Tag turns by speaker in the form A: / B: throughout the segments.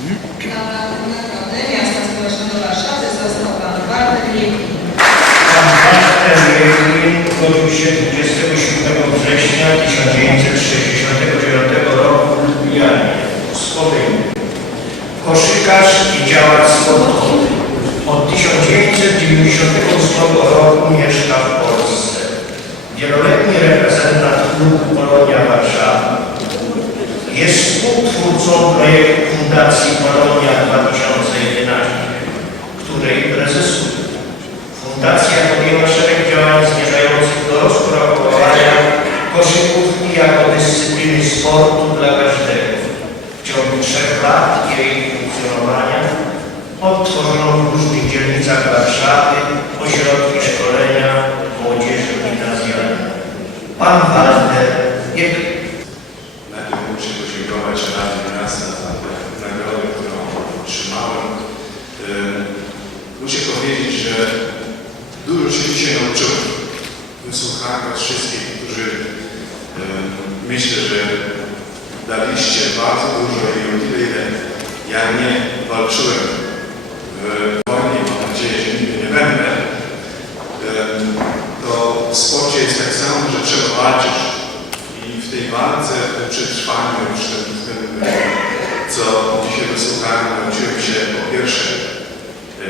A: Na został Pan
B: urodził się 27 września 1969 roku w Lublianie, Słowenii. Koszykarz i działacz. Od 1998 roku mieszka w Jest współtwórcą projektu Fundacji Polonia 2011, której prezesuje. Fundacja podjęła szereg działań zmierzających do rozpropagowania koszykówki jako dyscypliny sportu dla każdego. W ciągu trzech lat jej funkcjonowania odtworzono w różnych dzielnicach Warszawy ośrodki szkolenia młodzieży gimnazjalnej. Pan Walter
C: Muszę podziękować Radzie Miasta za tę nagrodę, którą otrzymałem. Ym, Muszę powiedzieć, że dużo się dzisiaj nauczyłem. Wysłuchałem Was wszystkich, którzy ym, myślę, że daliście bardzo dużo i o tyle, ile ja nie walczyłem w wojnie, mam nadzieję, że nigdy nie będę, ym, to w sporcie jest tak samo, że trzeba walczyć. W tej walce, przetrwaniu, już w tym, co dzisiaj wysłuchałem, nauczyłem się po pierwsze, e,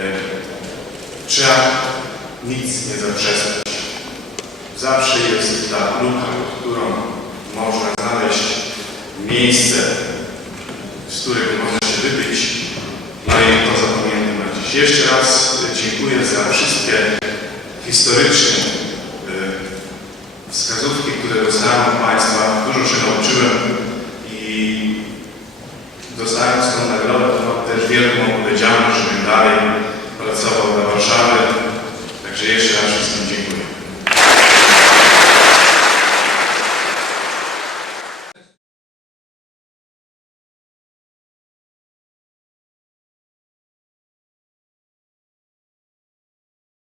C: trzeba nic nie zaprzestać. Zawsze jest ta luka, którą można znaleźć miejsce, z którego można się wypić. No i to zapamiętam na dziś. Jeszcze raz dziękuję za wszystkie historyczne e, wskazówki, które dostałem od Państwa, dużo się nauczyłem i dostając tą nagrodę, to też wielką odpowiedzialność, żebym dalej.